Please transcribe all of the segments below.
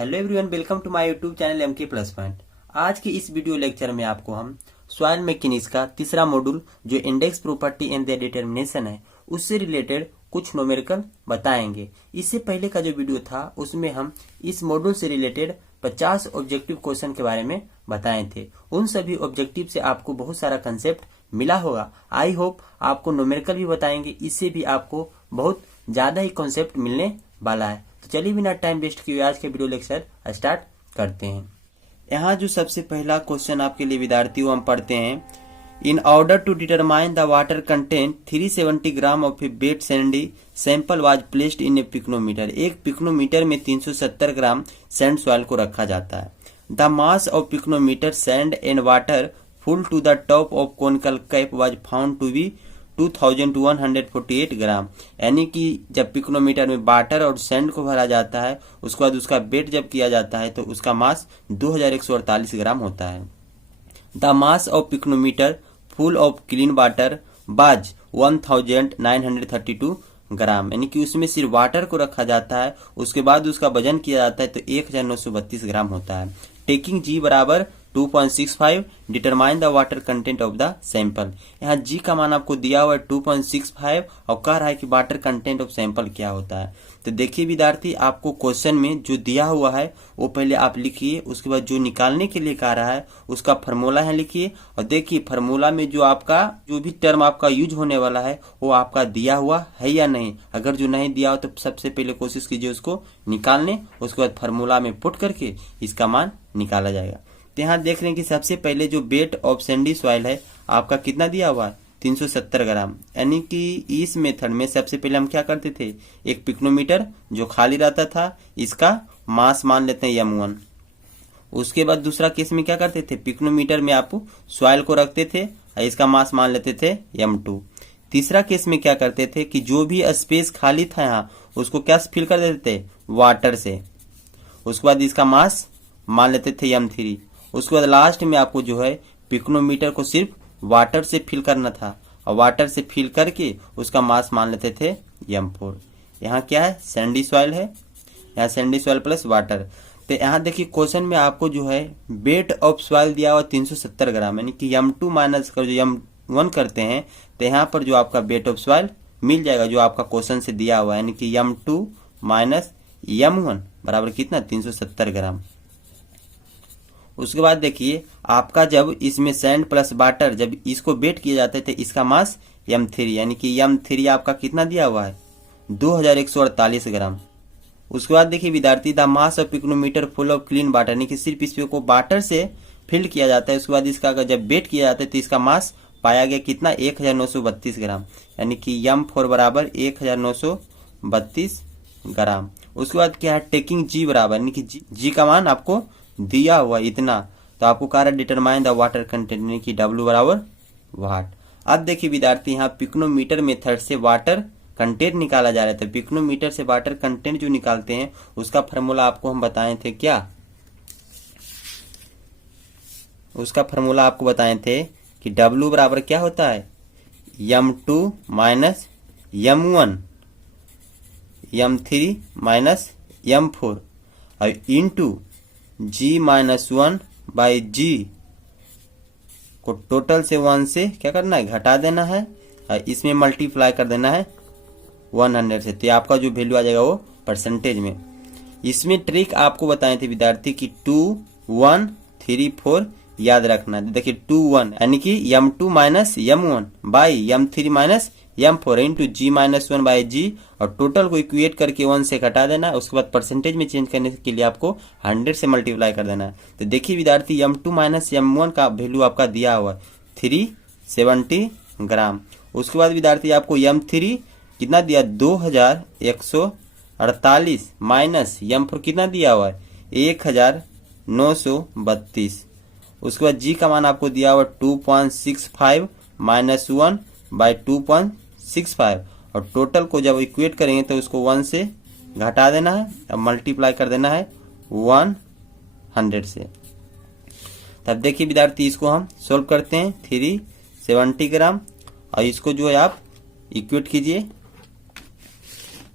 Hello everyone, welcome to my YouTube channel MK plus point. आज के इस video lecture में आपको हम सॉइल मैकेनिक्स का तीसरा मॉड्यूल जो index property and their determination है उससे रिलेटेड कुछ न्यूमेरिकल बताएंगे। इससे पहले का जो वीडियो था उसमें हम इस मॉड्यूल से रिलेटेड 50 ऑब्जेक्टिव क्वेश्चन के बारे में बताए थे। उन सभी ऑब्जेक्टिव से आपको बहुत सारा कंसेप्ट मिला होगा। आई होप आपको न्यूमेरिकल भी बताएंगे, इससे भी आपको बहुत ज्यादा ही कॉन्सेप्ट मिलने वाला है। तो चलिए बिना टाइम वेस्ट किए आज के वीडियो लेक्चर स्टार्ट करते हैं। यहाँ जो सबसे पहला क्वेश्चन आपके लिए विद्यार्थियों हम पढ़ते हैं, in order to determine the water content 370 gram of a wet sandy sample was placed in a pycnometer. एक पिक्नोमीटर में 370 ग्राम सैंड सॉइल को रखा जाता है। The mass of pycnometer sand and water full to the top of conical cap was found to be 2148 gram. यानी कि जब pycnometer में वाटर और सैंड को भरा जाता है उसके बाद उसका वेट जब किया जाता है तो उसका मास 2148 ग्राम होता है। The mass of pycnometer full of clean water बाज 1932 ग्राम। यानी कि उसमें सिर्फ वाटर को रखा जाता है, उसके बाद उसका वजन किया जाता है तो 1932 ग्राम होता है। टेकिंग जी बराबर 2.65 determine the water content of the sample. यहाँ जी का मान आपको दिया हुआ है 2.65 और कह रहा है कि वाटर कंटेंट ऑफ सैंपल क्या होता है। तो देखिए विद्यार्थी, आपको क्वेश्चन में जो दिया हुआ है वो पहले आप लिखिए, उसके बाद जो निकालने के लिए कह रहा है उसका फार्मूला है लिखिए। और देखिए फार्मूला में जो आपका जो भी टर्म आपका यूज होने वाला है वो आपका दिया हुआ है या नहीं। अगर जो नहीं दिया हो तो सबसे पहले कोशिश कीजिए उसको निकालने, उसके बाद फार्मूला में पुट करके इसका मान निकाला जाएगा। तो यहाँ देख रहे हैं कि सबसे पहले जो वेट ऑफ सैंडी सॉइल है आपका कितना दिया हुआ है 370 ग्राम। यानी कि इस मेथड में सबसे पहले हम क्या करते थे, एक पिक्नोमीटर जो खाली रहता था इसका मास मान लेते हैं m1। उसके बाद दूसरा केस में क्या करते थे, पिक्नोमीटर में आप सॉइल को रखते थे और इसका मास मान लेते थे m2। तीसरा केस में क्या करते थे कि जो भी स्पेस खाली था यहाँ उसको क्या फिल कर देते थे, वाटर से। उसके बाद इसका मास मान लेते थे m3। उसके बाद लास्ट में आपको जो है पिक्नोमीटर को सिर्फ वाटर से फिल करना था और वाटर से फिल करके उसका मास मान लेते थे m4। यहाँ क्या है, सैंडी सॉइल है, यहाँ सैंडी सॉइल प्लस वाटर। तो यहाँ देखिए क्वेश्चन में आपको जो है वेट ऑफ सॉइल दिया हुआ 370 ग्राम, यानी कि m2 माइनस कर जो m1 करते हैं तो यहाँ पर जो आपका वेट ऑफ सॉइल मिल जाएगा जो आपका क्वेश्चन से दिया हुआ है, यानी कि m2 माइनस m1 बराबर कितना 370 ग्राम। उसके बाद देखिए आपका जब इसमें सैंड प्लस वाटर जब इसको वेट किया जाता है तो इसका मास m3, यानी कि m3 आपका कितना दिया हुआ है 2148 ग्राम। उसके बाद देखिए विद्यार्थी, the mass of pycnometer full of clean water, यानी कि सिर्फ इस को वाटर से फिल किया जाता है। उसके बाद इसका जब वेट किया जाता है तो इसका मास पाया गया कितना 1932 ग्राम, यानी कि m4 बराबर 1932 ग्राम। उसके बाद क्या है, टेकिंग जी बराबर, यानी कि जी का मान आपको दिया हुआ इतना, तो आपको कह रहा है डिटरमाइन द वाटर कंटेंट, यानी कि W बराबर वाट। अब देखिए विद्यार्थी, यहाँ पिक्नोमीटर मेथड से वाटर कंटेंट निकाला जा रहा है। तो पिक्नोमीटर से वाटर कंटेंट जो निकालते हैं उसका फार्मूला आपको हम बताए थे क्या, उसका फार्मूला आपको बताए थे कि W बराबर क्या होता है m2 minus m1 m3 minus m4 और इंटू g माइनस 1 बाई जी को टोटल से 1 से क्या करना है, घटा देना है और इसमें मल्टीप्लाई कर देना है 100 से। तो आपका जो वैल्यू आ जाएगा वो परसेंटेज में। इसमें ट्रिक आपको बताए थे विद्यार्थी की 2 1 3 4 याद रखना। देखिए 2 1 यानी कि m2 minus m1 by m3 minus m4 into g minus 1 by g और टोटल को इक्वेट करके 1 से घटा देना। उसके बाद परसेंटेज में चेंज करने के लिए आपको 100 से मल्टीप्लाई कर देना है। तो देखिए विद्यार्थी m2 माइनस m1 का वैल्यू आपका दिया हुआ 370 ग्राम। उसके बाद विद्यार्थी आपको m3 कितना दिया 2148 माइनस m4 कितना दिया हुआ है 1932। उसके बाद जी का मान आपको दिया हुआ 2.65 माइनस 1 बाई 2.65 और टोटल को जब इक्वेट करेंगे तो उसको 1 से घटा देना है और मल्टीप्लाई कर देना है 100 से। तब देखिए विद्यार्थी इसको हम सोल्व करते हैं 370 ग्राम और इसको जो है आप इक्वेट कीजिए।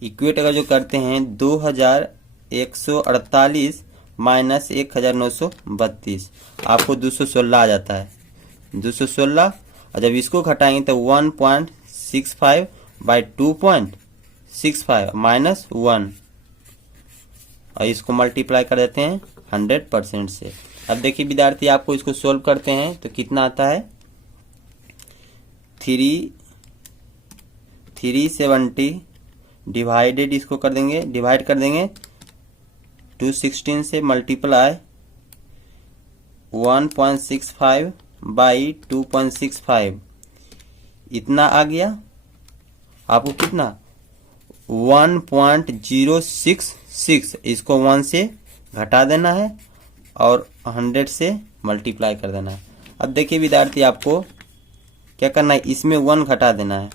इक्वेट अगर जो करते हैं 2148 माइनस 1932, आपको 216 आ जाता है। 216, और जब इसको घटाएंगे तो 1.65 बाई 2.65 माइनस 1, और इसको मल्टीप्लाई कर देते हैं 100% से। अब देखिए विद्यार्थी, आपको इसको सोल्व करते हैं तो कितना आता है, 370 डिवाइडेड, इसको कर देंगे डिवाइड कर देंगे 216 से, मल्टीप्लाई 1.65 बाई 2.65, इतना आ गया। आपको कितना 1.066, इसको 1 से घटा देना है और 100 से मल्टीप्लाई कर देना है। अब देखिए विद्यार्थी, आपको क्या करना है, इसमें 1 घटा देना है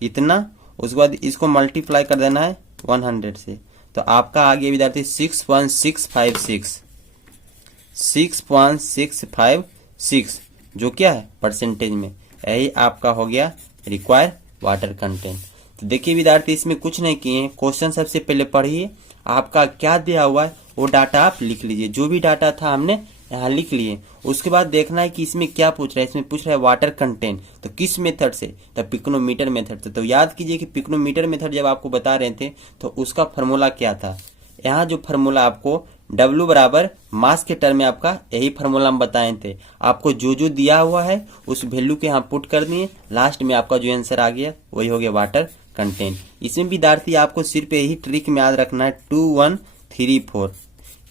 इतना, उसके बाद इसको मल्टीप्लाई कर देना है 100 से, तो आपका आ गया विद्यार्थी 6.656, जो क्या है परसेंटेज में। यही आपका हो गया रिक्वायर वाटर कंटेंट। तो देखिए विद्यार्थी, इसमें कुछ नहीं किए, क्वेश्चन सबसे पहले पढ़िए, आपका क्या दिया हुआ है वो डाटा आप लिख लीजिए, जो भी डाटा था हमने यहाँ लिख लिए। उसके बाद देखना है कि इसमें क्या पूछ रहा है, इसमें पूछ रहा है वाटर कंटेंट, तो किस मेथड से, तो पिक्नोमीटर मेथड से। तो याद कीजिए कि पिक्नोमीटर मेथड जब आपको बता रहे थे तो उसका फार्मूला क्या था, यहाँ जो फार्मूला आपको W बराबर मास के टर्म में, आपका यही फार्मूला हम बताए थे। आपको जो जो दिया हुआ है उस वैल्यू के यहाँ पुट कर दिए, लास्ट में आपका जो आंसर आ गया वही हो गया वाटर कंटेंट। इसमें विद्यार्थी आपको सिर्फ यही ट्रिक में याद रखना है 2 1 3 4,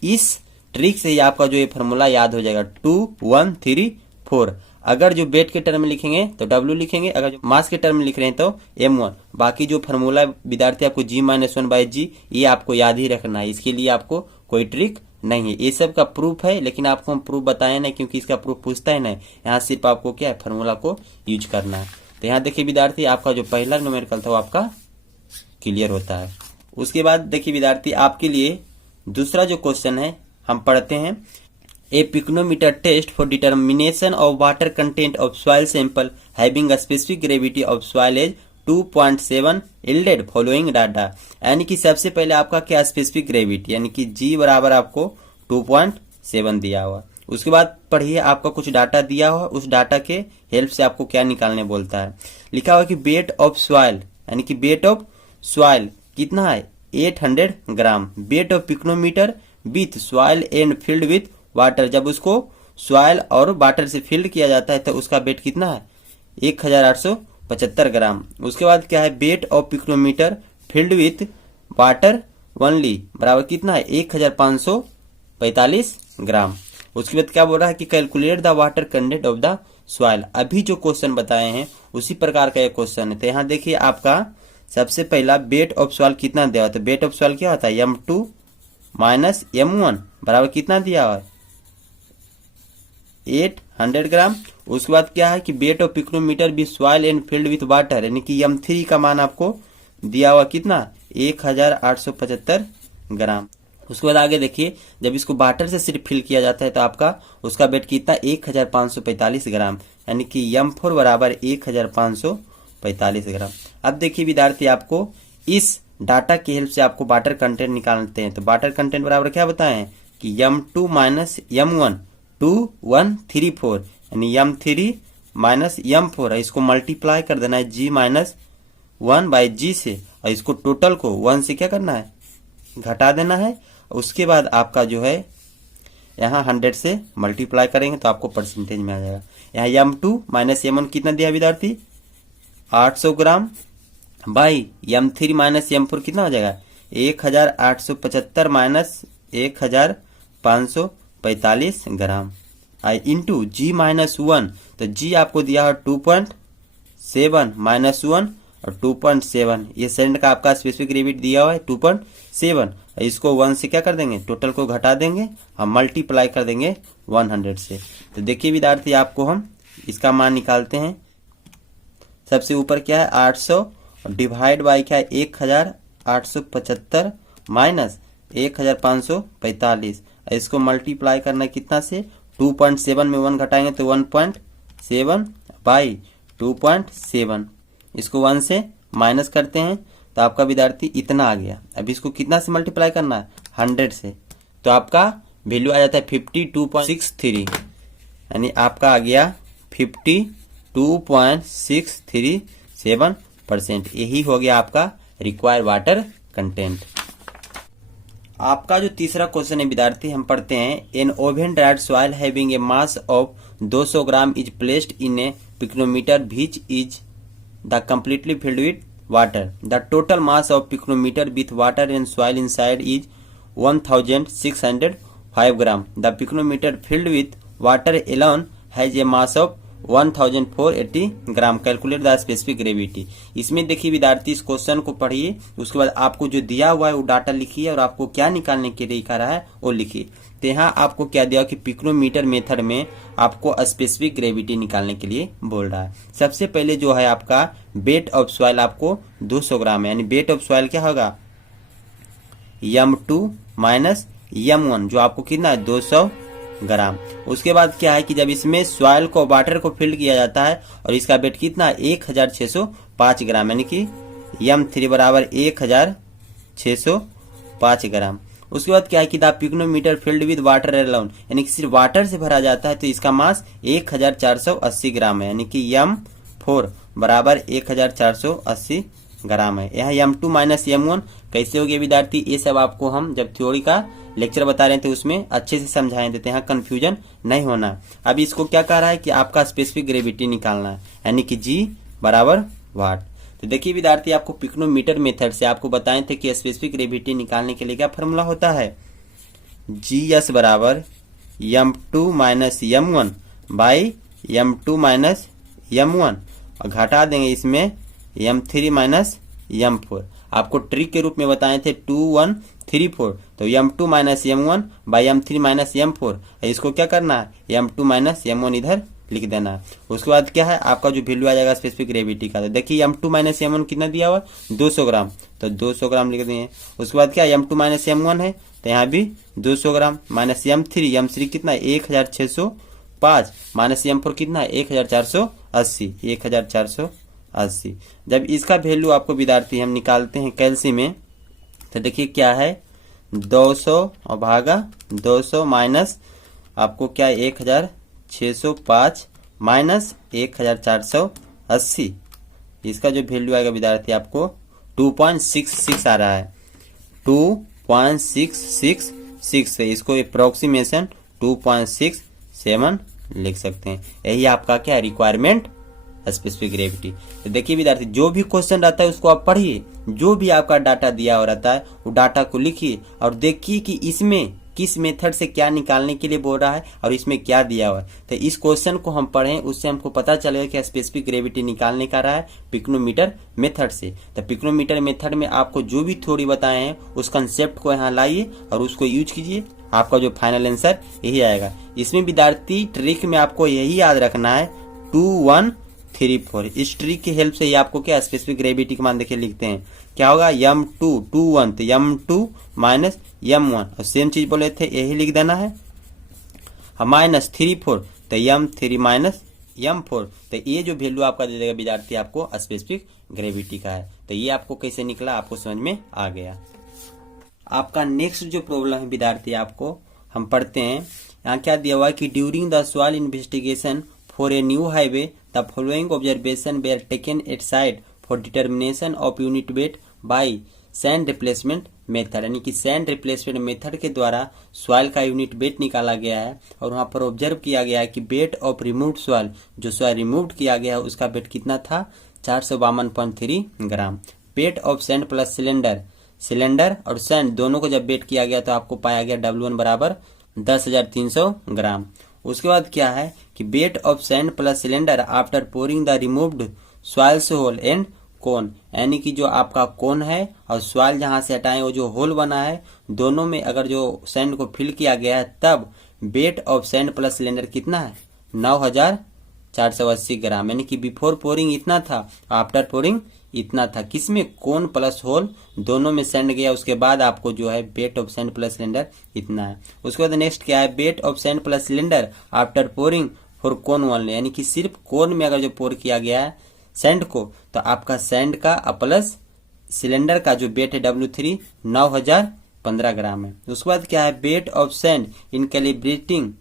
इस ट्रिक से ही आपका जो ये फार्मूला याद हो जाएगा 2 1 3 4। अगर जो वेट के टर्म में लिखेंगे तो W लिखेंगे, अगर जो मास के टर्म में लिख रहे हैं तो M1। बाकी जो फार्मूला विद्यार्थी आपको G-1/G, ये आपको याद ही रखना है, इसके लिए आपको कोई ट्रिक नहीं है। ये सब का प्रूफ है, लेकिन आपको हम प्रूफ बताए नहीं क्योंकि इसका प्रूफ पूछता है नहीं, यहाँ सिर्फ आपको क्या है फार्मूला को यूज करना है। तो यहाँ देखिए विद्यार्थी, आपका जो पहला न्यूमेरिकल था वो आपका क्लियर होता है। उसके बाद देखिए विद्यार्थी, आपके लिए दूसरा जो क्वेश्चन है हम पढ़ते हैं। A pycnometer test for determination of water content of soil sample having a specific gravity of soil as 2.7 yielded following data. यानी कि सबसे पहले आपका क्या स्पेसिफिक ग्रेविटी, यानी कि G बराबर आपको 2.7 दिया हुआ। उसके बाद पढ़िए, आपका कुछ डाटा दिया हुआ, उस डाटा के हेल्प से आपको क्या निकालने बोलता है। लिखा हुआ कि वेट ऑफ सॉइल, यानी कि वेट ऑफ सॉइल कितना है 800 gram. Weight of pycnometer with soil and filled with water, जब उसको सॉइल और वाटर से फिल्ड किया जाता है तो उसका वेट कितना है 1875 ग्राम। उसके बाद क्या है, weight of pycnometer filled with water only बराबर कितना है 1545 ग्राम। उसके बाद क्या बोल रहा है कि calculate the water content of the soil. अभी जो क्वेश्चन बताए हैं उसी प्रकार का एक क्वेश्चन है। तो यहाँ देखिए, आपका सबसे पहला वेट ऑफ सॉइल कितना दिया हुआ, तो वेट ऑफ सॉइल क्या होता है M2 माइनस M1 बराबर कितना दिया हुआ 800 ग्राम। उसके बाद क्या है कि weight of pycnometer with soil and filled with water, यानी कि M3 का मान आपको दिया हुआ कितना 1875 ग्राम। उसके बाद आगे देखिए, जब इसको वाटर से सिर्फ फिल किया जाता है तो आपका उसका वेट कितना 1545 ग्राम, यानी कि M4 बराबर 1545 ग्राम। अब देखिए विद्यार्थी, आपको इस डाटा की हेल्प से आपको वाटर कंटेंट निकालते हैं। तो वाटर कंटेंट बराबर क्या बताएं कि M2 माइनस M1 2 1 3 4, यानी M3 माइनस M4 है, इसको मल्टीप्लाई कर देना है G-1/G से, और इसको टोटल को 1 से क्या करना है घटा देना है। उसके बाद आपका जो है यहाँ 100 से मल्टीप्लाई करेंगे तो आपको परसेंटेज में आ जाएगा। यहाँ M2 माइनस M1 कितना दिया विद्यार्थी 800 gram by M3 minus M4 कितना हो जाएगा 1875 माइनस 1545 ग्राम इंटू G-1, तो G आपको दिया है 2.7 माइनस 1 और 2.7, ये सेंड का आपका स्पेसिफिक ग्रेविटी दिया हुआ है 2.7। इसको 1 से क्या कर देंगे टोटल को घटा देंगे, हम मल्टीप्लाई कर देंगे 100 से। तो देखिए विद्यार्थी, आपको हम इसका मान निकालते हैं। सबसे ऊपर क्या है 800 डिवाइड बाई क्या है 1875 माइनस 1545, इसको मल्टीप्लाई करना है कितना से 2.7 में 1 घटाएंगे तो 1.7 बाई 2.7, इसको 1 से माइनस करते हैं तो आपका विद्यार्थी इतना आ गया। अब इसको कितना से मल्टीप्लाई करना है 100 से, तो तो आपका वैल्यू आ जाता है 52.63, यानी आपका आ गया 52.637%। यही हो गया आपका रिक्वायर्ड वाटर कंटेंट। आपका जो तीसरा क्वेश्चन है विद्यार्थी, हम पढ़ते हैं an oven dried soil having a mass of 200 gram is placed in a pycnometer which is the completely filled with water. The total mass of pycnometer with water and soil inside is 1605 gram. The pycnometer filled with water alone has a mass of 1480 gram. Calculate the specific gravity. इसमें देखिए विद्यार्थी, इस question को पढ़िए, उसके बाद आपको जो दिया हुआ है वो डाटा लिखिए और आपको क्या निकालने के लिए कह रहा है वो लिखिए। तो यहाँ आपको क्या दिया कि पिक्नोमीटर मेथड में आपको स्पेसिफिक ग्रेविटी निकालने के लिए बोल रहा है। सबसे पहले जो है आपका वेट ऑफ सॉइल आपको 200 ग्राम है, यानी वेट ऑफ सॉइल क्या होगा m2 माइनस m1, जो आपको कितना है 200 ग्राम। उसके बाद क्या है कि जब इसमें सॉइल को वाटर को फिल किया जाता है और इसका वेट कितना है 1605 ग्राम, यानी कि m3 बराबर 1605 ग्राम। उसके बाद क्या है कि the pycnometer filled with water alone, यानी कि सिर्फ वाटर से भरा जाता है, तो इसका मास 1480 ग्राम है, यानी कि m4 बराबर 1480 ग्राम है। यहाँ m2 माइनस m1 कैसे हो गया विद्यार्थी, ये सब आपको हम जब थ्योरी का लेक्चर बता रहे थे उसमें अच्छे से समझाए देते हैं, यहाँ कंफ्यूजन नहीं होना। अब इसको क्या कह रहा है कि आपका स्पेसिफिक ग्रेविटी निकालना है, यानी कि G बराबर वाट। तो देखिए विद्यार्थी, आपको पिक्नोमीटर मेथड से आपको बताए थे कि स्पेसिफिक ग्रेविटी निकालने के लिए क्या फॉर्मूला होता है, GS बराबर m2 minus m1 by m2 minus m1, और घटा देंगे इसमें m3 माइनस m4। आपको ट्रिक के रूप में बताए थे 2134, तो m2 minus m1 by m3 minus m4, इसको क्या करना है m2 माइनस m1 इधर लिख देना है। उसके बाद क्या है आपका जो वैल्यू आ जाएगा स्पेसिफिक ग्रेविटी का, तो देखिए m2 माइनस m1 कितना दिया हुआ 200 ग्राम, तो 200 ग्राम लिख दिए। उसके बाद क्या m2 माइनस m1 है, तो यहाँ भी 200 ग्राम, माइनस m3 कितना 1605 माइनस m4 कितना 1480। जब इसका वैल्यू आपको विद्यार्थी हम निकालते हैं कैलसी में, तो देखिए क्या है 200 और भागा 200 माइनस आपको क्या 1605 माइनस 1480, इसका जो वैल्यू आएगा विद्यार्थी आपको 2.66 आ रहा है, 2.666 है। इसको अप्रोक्सीमेशन 2.67 लिख सकते हैं। यही आपका क्या रिक्वायरमेंट स्पेसिफिक ग्रेविटी। तो देखिए विद्यार्थी, जो भी क्वेश्चन रहता है उसको आप पढ़िए, जो भी आपका डाटा दिया हुआ रहता है वो डाटा को लिखिए और देखिए कि इसमें किस मेथड से क्या निकालने के लिए बोल रहा है और इसमें क्या दिया हुआ है। तो इस क्वेश्चन को हम पढ़ें, उससे हमको पता चलेगा कि स्पेसिफिक ग्रेविटी निकालने का रहा है पिक्नोमीटर मेथड से। तो पिक्नोमीटर मेथड में आपको जो भी थ्योरी बताए हैं उस कंसेप्ट को यहाँ लाइए और उसको यूज कीजिए, आपका जो फाइनल आंसर यही आएगा। इसमें विद्यार्थी ट्रिक में आपको यही याद रखना है 2134, इस ट्रिक की हेल्प से ही आपको क्या स्पेसिफिक ग्रेविटी का मान देखिए लिखते हैं क्या होगा m2 21, तो m2 माइनस m1, और सेम चीज बोले थे यही लिख देना है, माइनस 34, तो m3 माइनस m4, तो ये जो वैल्यू आपका दे देगा विद्यार्थी आपको स्पेसिफिक ग्रेविटी का है। तो ये आपको कैसे निकला आपको समझ में आ गया। आपका नेक्स्ट जो प्रॉब्लम है विद्यार्थी आपको हम पढ़ते हैं, यहाँ क्या दिया हुआ है कि during the soil investigation for a new highway the following observation were taken at site for determination of unit weight by sand replacement method, यानी कि सैंड रिप्लेसमेंट मेथड के द्वारा सॉइल का यूनिट वेट निकाला गया है और वहां पर ऑब्जर्व किया गया है कि वेट ऑफ रिमूव्ड सॉइल, जो सॉइल रिमूव्ड किया गया है उसका वेट कितना था 452.3 gram. Weight of sand plus cylinder और सैंड दोनों को जब वेट किया गया तो आपको पाया गया W1 बराबर 10,300 ग्राम। उसके बाद क्या है कि weight of sand plus cylinder after pouring the removed soils hole and cone, यानी कि जो आपका कोन है और सॉइल जहां से हटाए वो जो होल बना है दोनों में अगर जो सैंड को फिल किया गया है तब wait of sand plus cylinder कितना है 9,480 ग्राम, यानी कि बिफोर पोरिंग इतना था आफ्टर पोरिंग इतना था। किसमें कोन प्लस होल दोनों में सैंड गया, उसके बाद आपको जो है weight of sand plus cylinder इतना है। उसके बाद नेक्स्ट क्या है weight of sand plus cylinder after pouring for cone only, यानी कि सिर्फ कोन में अगर जो पोर किया गया है सैंड को तो आपका सैंड का प्लस सिलेंडर का जो वेट है W3 9,000 15 ग्राम है। उसके बाद क्या है, weight of sand in calibrating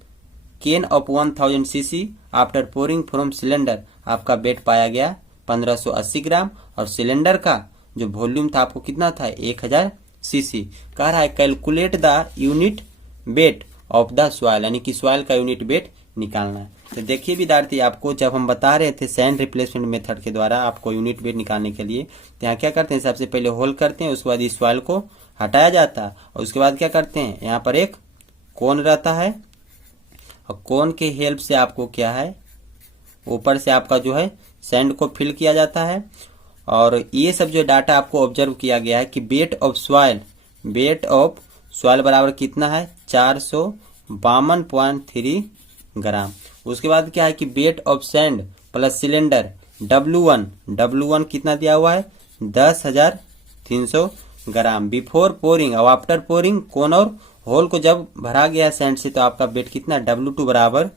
can of 1000 cc after pouring from cylinder, आपका वेट पाया गया 1580 ग्राम और सिलेंडर का जो वॉल्यूम था आपको कितना था 1000 सीसी। कह रहा है calculate the unit weight of the soil, यानी कि सॉइल का यूनिट वेट निकालना है। तो देखिए विद्यार्थी, आपको जब हम बता रहे थे सैंड रिप्लेसमेंट मेथड के द्वारा आपको यूनिट वेट निकालने के लिए, तो यहाँ क्या करते हैं, सबसे पहले होल करते हैं, उसके बाद इस सॉइल को हटाया जाता है और उसके बाद क्या करते हैं, यहाँ पर एक कोन रहता है और कोन के हेल्प से आपको क्या है, ऊपर से आपका जो है सैंड को फिल किया जाता है। और ये सब जो डाटा आपको ऑब्जर्व किया गया है कि वेट ऑफ सॉइल बराबर कितना है 452.3 ग्राम। उसके बाद क्या है कि weight of sand plus cylinder W1 कितना दिया हुआ है 10,300 ग्राम बिफोर पोरिंग और आफ्टर पोरिंग कोन और होल को जब भरा गया सैंड से, तो आपका वेट कितना W2 बराबर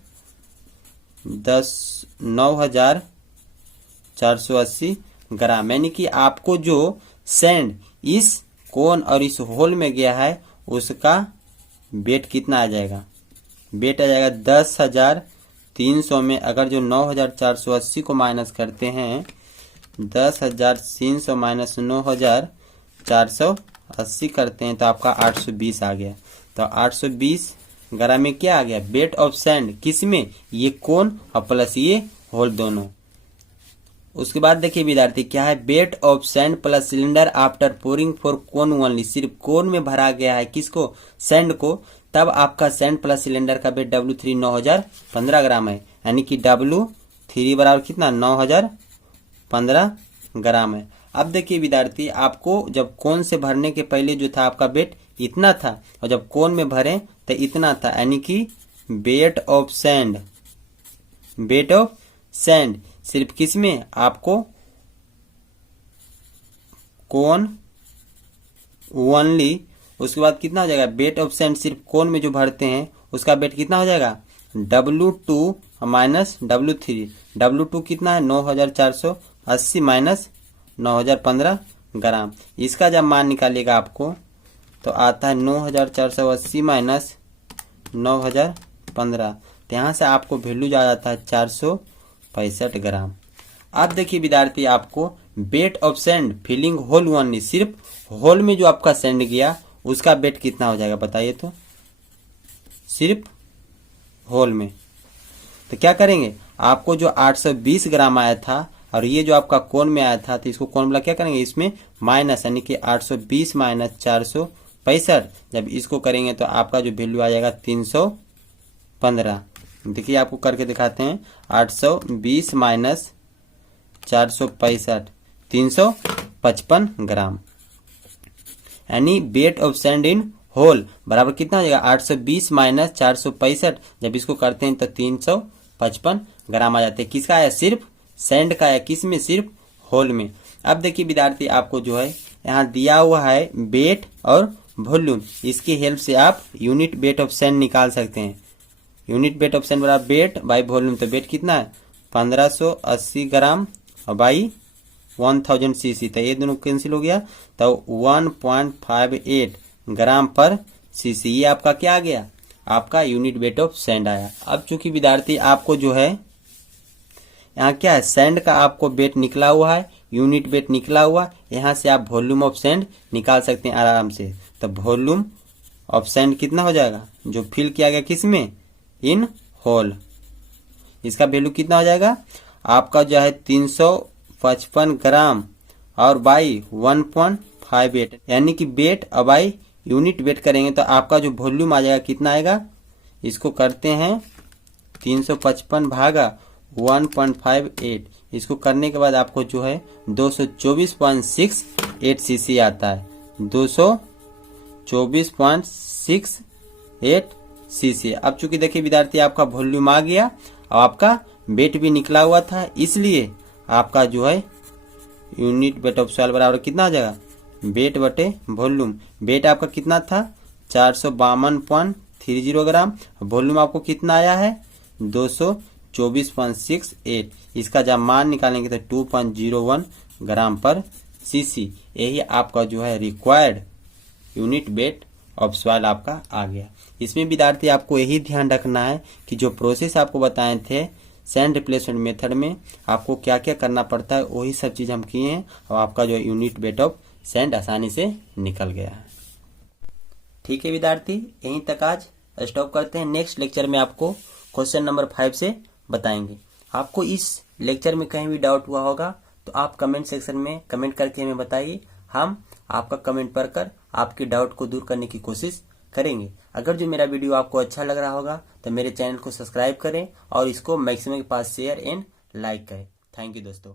9,480 ग्राम। यानी कि आपको जो सैंड इस कोन और इस होल में गया है उसका वेट कितना आ जाएगा, वेट आ जाएगा 10,300 में अगर जो 9,480 को माइनस करते हैं, 10,300 माइनस 9,480 करते हैं तो आपका 820 आ गया। तो 820 ग्राम में क्या आ गया, वेट ऑफ सैंड किस में, ये कोन और प्लस ये होल दोनों। उसके बाद देखिए विद्यार्थी क्या है, weight of sand plus cylinder after pouring for cone only, सिर्फ कोन में भरा गया है किसको, सैंड को, तब आपका सैंड प्लस सिलेंडर का वेट W3 9,015 ग्राम है। यानी कि W3 बराबर कितना 9,015 ग्राम है। अब देखिए विद्यार्थी, आपको जब कोन से भरने के पहले जो था आपका वेट इतना था और जब कोन में भरे तो इतना था, यानी कि वेट ऑफ सैंड सिर्फ किस में, आपको कोन ओनली। उसके बाद कितना हो जाएगा, वेट ऑफ सैंड सिर्फ कोन में जो भरते हैं उसका वेट कितना हो जाएगा W2 माइनस W3। W2 कितना है 9,480 माइनस 9,015 ग्राम। इसका जब मान निकालिएगा आपको तो आता है 9,480 माइनस 9,015, तो यहाँ से आपको वैल्यू जा जाता है 465 ग्राम। अब देखिए विद्यार्थी, आपको weight of sand filling hole only, सिर्फ होल में जो आपका सैंड गया उसका वेट कितना हो जाएगा बताइए, तो सिर्फ होल में। तो क्या करेंगे, आपको जो 820 ग्राम आया था और ये जो आपका कोन में आया था, तो इसको कोन वाला क्या करेंगे, इसमें माइनस, यानी कि 820 माइनस 465, जब इसको करेंगे तो आपका जो वैल्यू आ जाएगा 315। देखिए आपको करके दिखाते हैं, 820 माइनस 465 355 ग्राम। यानी weight of sand in hole बराबर कितना हो जाएगा 820 माइनस 465, जब इसको करते हैं तो 355 ग्राम आ जाते हैं। किसका आया, सिर्फ सैंड का आया, किस में, सिर्फ होल में। अब देखिए विद्यार्थी, आपको जो है यहाँ दिया हुआ है वेट और वॉल्यूम, इसकी हेल्प से आप यूनिट वेट ऑफ सैंड निकाल सकते हैं। यूनिट वेट ऑफ सैंड बराबर वेट बाई वॉल्यूम, तो वेट कितना है 1580 ग्राम और बाई 1000 सीसी, तो ये दोनों कैंसिल हो गया, तो 1.58 ग्राम पर सीसी, ये आपका क्या आ गया, आपका यूनिट वेट ऑफ सैंड आया। अब चूंकि विद्यार्थी आपको जो है यहाँ क्या है, सैंड का आपको वेट निकला हुआ है, यूनिट वेट निकला हुआ, यहाँ से आप वॉल्यूम ऑफ सैंड निकाल सकते हैं आराम से। तो वॉल्यूम ऑफ सैंड कितना हो जाएगा, जो फिल किया गया किस में, इन होल, इसका वैल्यू कितना हो जाएगा आपका जो है 355 ग्राम और बाई 1.58, यानी कि वेट और बाई यूनिट वेट करेंगे तो आपका जो वॉल्यूम आ जाएगा कितना आएगा, इसको करते हैं 355 भागा 1.58, इसको करने के बाद आपको जो है 224.68 सीसी आता है, 224.68 सीसी। अब चूंकि देखिए विद्यार्थी, आपका वॉल्यूम आ गया और आपका वेट भी निकला हुआ था, इसलिए आपका जो है यूनिट वेट ऑफ सॉइल बराबर कितना आ जाएगा, वेट बटे वॉल्यूम। वेट आपका कितना था 452.30 ग्राम, वॉल्यूम आपको कितना आया है 224.68, इसका जब मान निकालेंगे तो 2.01 ग्राम पर सीसी। यही आपका जो है required unit weight of soil आपका आ गया। इसमें विद्यार्थी आपको यही ध्यान रखना है कि जो प्रोसेस आपको बताए थे सैंड रिप्लेसमेंट मेथड में आपको क्या क्या करना पड़ता है, वही सब चीज़ हम किए हैं और आपका जो यूनिट वेट ऑफ सैंड आसानी से निकल गया है। ठीक है विद्यार्थी, यहीं तक आज स्टॉप करते हैं। नेक्स्ट लेक्चर में आपको क्वेश्चन नंबर 5 से बताएंगे। आपको इस लेक्चर में कहीं भी डाउट हुआ होगा तो आप कमेंट सेक्शन में कमेंट करके हमें बताइए। हम आपका कमेंट पढ़कर आपके डाउट को दूर करने की कोशिश करेंगे। अगर जो मेरा वीडियो आपको अच्छा लग रहा होगा तो मेरे चैनल को सब्सक्राइब करें और इसको मैक्सिमम के पास शेयर एंड लाइक करें। थैंक यू दोस्तों।